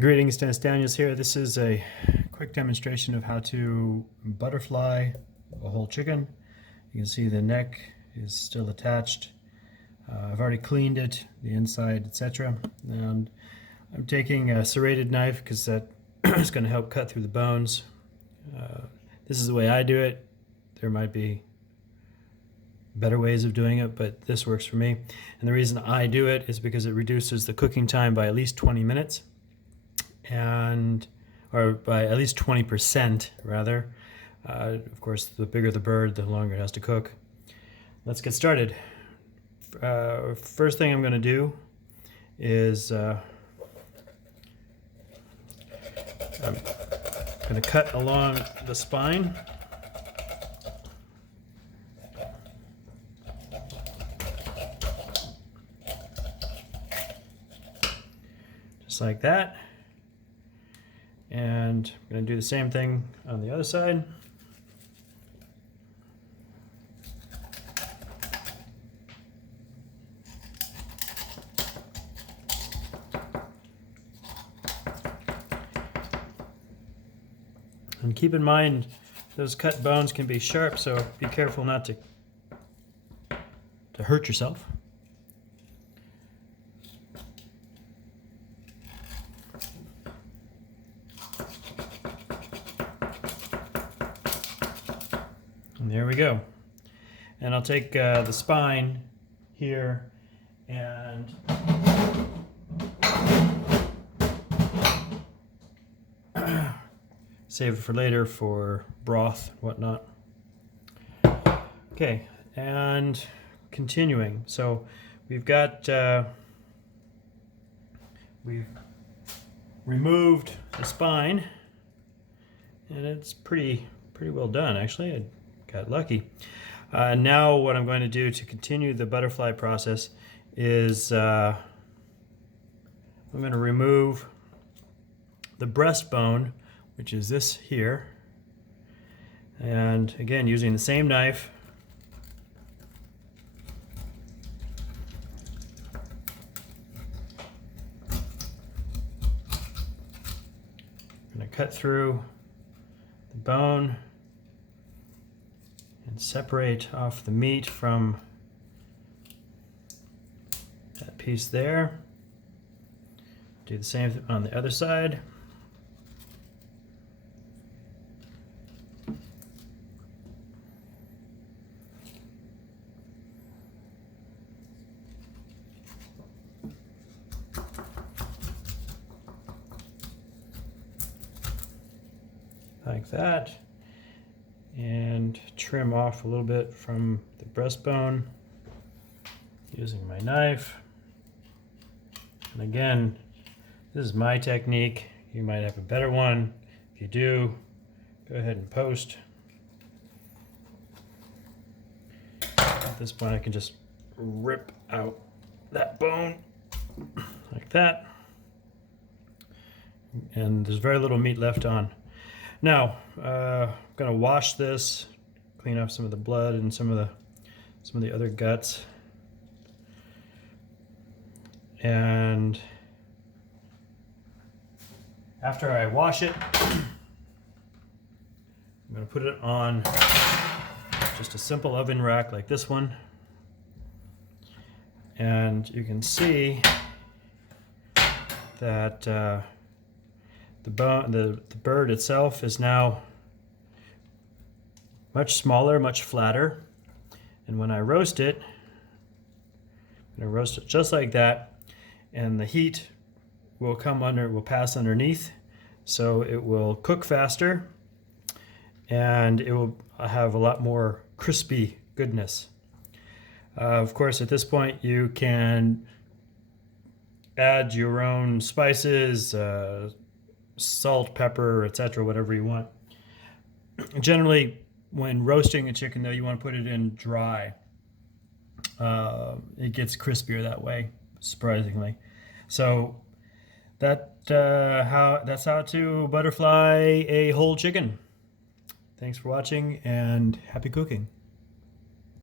Greetings, Dennis Daniels here. This is a quick demonstration of how to butterfly a whole chicken. You can see the neck is still attached. I've already cleaned it, the inside, etc. And I'm taking a serrated knife because that is going to help cut through the bones. This is the way I do it. There might be better ways of doing it, but this works for me. And the reason I do it is because it reduces the cooking time by at least 20 minutes. Or by at least 20% rather. Of course, the bigger the bird, the longer it has to cook. Let's get started. First thing I'm going to do is I'm going to cut along the spine. Just like that. And I'm going to do the same thing on the other side. And keep in mind, those cut bones can be sharp, so be careful not to hurt yourself. And there we go. And I'll take the spine here and save it for later for broth and whatnot. Okay, and continuing. So we've got we've removed the spine, and it's pretty well done actually. I got lucky. Now what I'm going to do to continue the butterfly process is I'm going to remove the breastbone, which is this here, and again using the same knife. I'm going to cut through the bone and separate off the meat from that piece there. Do the same on the other side. Like that. And trim off a little bit from the breastbone using my knife. And again, this is my technique. You might have a better one. If you do, go ahead and post. At this point I can just rip out that bone like that. And there's very little meat left on. Now, I'm going to wash this, clean off some of the blood and some of the other guts. And after I wash it, I'm going to put it on just a simple oven rack like this one. And you can see that the bird itself is now much smaller, much flatter. And when I roast it, I'm going to roast it just like that, and the heat will pass underneath, so it will cook faster and it will have a lot more crispy goodness. Of course, at this point you can add your own spices, salt, pepper, etc., whatever you want. Generally, when roasting a chicken, though, you want to put it in dry. It gets crispier that way, surprisingly. So that's how to butterfly a whole chicken. Thanks for watching and happy cooking.